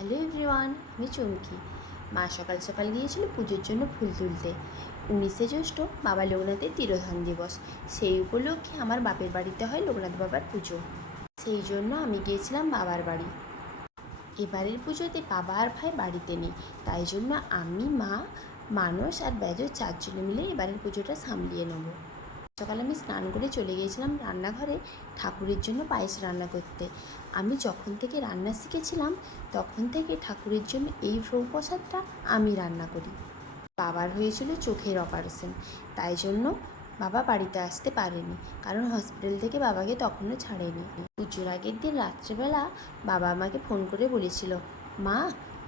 Hello everyone, আমি চুমকি। মা সকাল সকাল গিয়েছিল পুজোর জন্য ফুল তুলতে। 19শে জ্যৈষ্ঠ বাবা লোকনাথের তিরোধান দিবস। সেই উপলক্ষে আমার বাপের বাড়িতে হয় লোকনাথ বাবার পুজো। সেই জন্য আমি গিয়েছিলাম বাবার বাড়ি। এবারের পুজোতে বাবা আর ভাই বাড়িতে নেই, তাই জন্য আমি, মা, মানস আর বেজর 4 জনে মিলে এবারের পুজোটা সামলিয়ে নেব। সকালে আমি স্নান করে চলে গিয়েছিলাম রান্নাঘরে ঠাকুরের জন্য পায়েস রান্না করতে। আমি যখন থেকে রান্না শিখেছিলাম তখন থেকে ঠাকুরের জন্য এই ভোগ প্রসাদটা আমি রান্না করি। বাবার হয়েছিল চোখের অপারেশন, তাই জন্য বাবা বাড়িতে আসতে পারেনি, কারণ হসপিটাল থেকে বাবাকে তখনও ছাড়েনি। পুজোর আগের দিন রাত্রেবেলা বাবা আমাকে ফোন করে বলেছিল, মা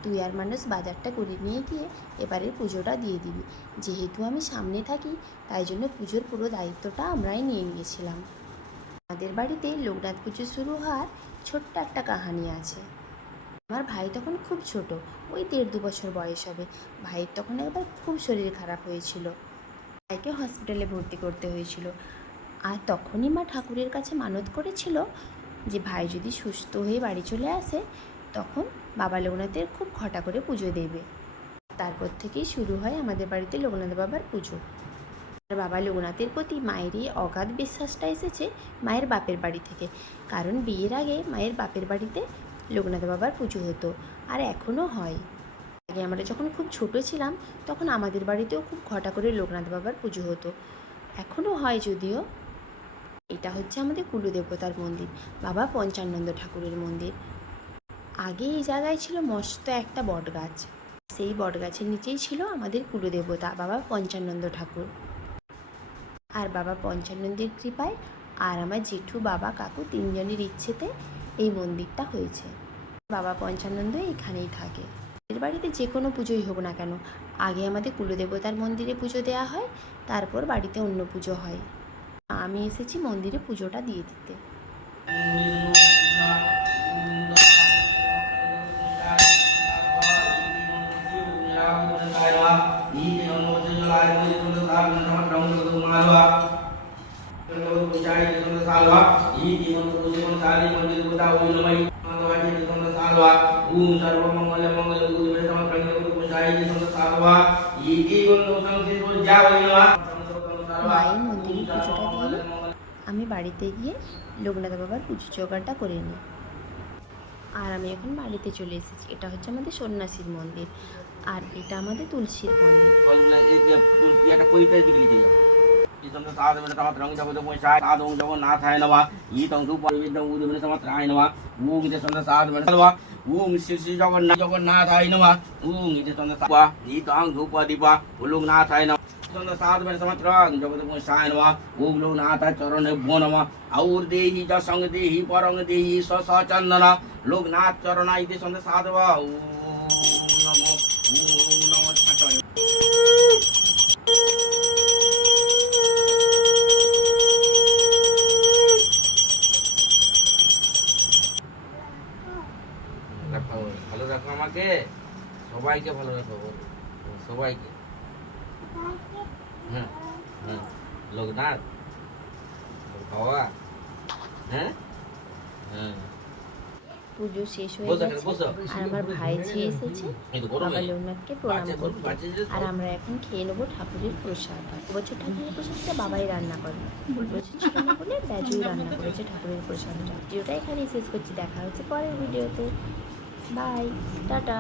তুই আর মানুষ বাজারটা করে নিয়ে গিয়ে এবারের পুজোটা দিয়ে দিবি। যেহেতু আমি সামনে থাকি তাই জন্য পুজোর পুরো দায়িত্বটা আমরাই নিয়ে নিয়েছিলাম। আমাদের বাড়িতে লোকনাথ পুজো শুরু হওয়ার ছোট্ট একটা কাহানি আছে। আমার ভাই তখন খুব ছোট, ওই 1.5-2 বছর বয়স হবে। ভাইয়ের তখন একবার খুব শরীর খারাপ হয়েছিল, ভাইকে হসপিটালে ভর্তি করতে হয়েছিল। আর তখনই মা ঠাকুরের কাছে মানত করেছিল যে ভাই যদি সুস্থ হয়ে বাড়ি চলে আসে তখন বাবা লোকনাথের খুব ঘটা করে পুজো দেবে। তারপর থেকেই শুরু হয় আমাদের বাড়িতে লোকনাথ বাবার পুজো। আর বাবা লোকনাথের প্রতি মায়ের এই অগাধ বিশ্বাসটা এসেছে মায়ের বাপের বাড়ি থেকে, কারণ বিয়ের আগে মায়ের বাপের বাড়িতে লোকনাথ বাবার পুজো হতো, আর এখনও হয়। আগে আমরা যখন খুব ছোট ছিলাম তখন আমাদের বাড়িতেও খুব ঘটা করে লোকনাথ বাবার পুজো হতো, এখনও হয় যদিও। এটা হচ্ছে আমাদের কুলদেবতার মন্দির, বাবা পঞ্চানন্দ ঠাকুরের মন্দির। আগে এই জায়গায় ছিল মস্ত একটা বট গাছ, সেই বট গাছের নিচেই ছিল আমাদের কুলদেবতা বাবা পঞ্চানন্দ ঠাকুর। আর বাবা পঞ্চানন্দের কৃপায় আর আমার জেঠু, বাবা, কাকু 3 জনের ইচ্ছেতে এই মন্দিরটা হয়েছে। বাবা পঞ্চানন্দ এখানেই থাকে। এর বাড়িতে যে কোনো পুজোই হোক না কেন, আগে আমাদের কুলদেবতার মন্দিরে পুজো দেওয়া হয়, তারপর বাড়িতে অন্য পুজো হয়। আমি এসেছি মন্দিরে পুজোটা দিয়ে দিতে। মায়ের মন্দিরে পুজোটা দিয়ে আমি বাড়িতে গিয়ে লোকনাথ বাবার পুজো জোগাড়টা করে নিই। আর আমি এখন বাড়িতে চলে এসেছি। এটা হচ্ছে আমাদের সন্ন্যাসীর মন্দির, আর এটা আমাদের তুলসীর মন্দির। জগন্নাথায় নমঃ ইতং সুপরিবিদ্যং উদ্ভিদ সমত্রায় নমঃ ওম ইতি সন্তসাধ ওম শ্রী শ্রী জগন্নাথায় নমঃ ওম ইতি সন্তসাধ ইতং সুপদীপা লোকনাথায় নমঃ সন্তসাধ সমত্রাং জগৎপুষায় নমঃ ওম লোকনাথায় চরণেভ্যো নমঃ और देहि च संग देहि परंग देहि स चंदन लोकनाथ चरण इति सन्तसाधव ओम नमो ভালো রাখো আমাকে, সবাইকে ভালো রাখো, সবাইকে। হ্যাঁ হ্যাঁ লোকনাথ বাবা। হ্যাঁ হ্যাঁ পুজো শেষ হয়ে গেছে আর আমার ভাই ঝিয়ে এসেছে বাবা লোকনাথকে প্রণাম করতে। আর আমরা এখন খেয়ে নেবো ঠাকুরের প্রসাদ। বছর ঠাকুরের প্রসাদটা বাবাই রান্না করে, বছর ছিল না বলে ব্যাজুই রান্না করেছে ঠাকুরের প্রসাদটা। ভিডিওটা এখানেই শেষ করছি, দেখা হচ্ছে পরের ভিডিওতে। Bye, tata.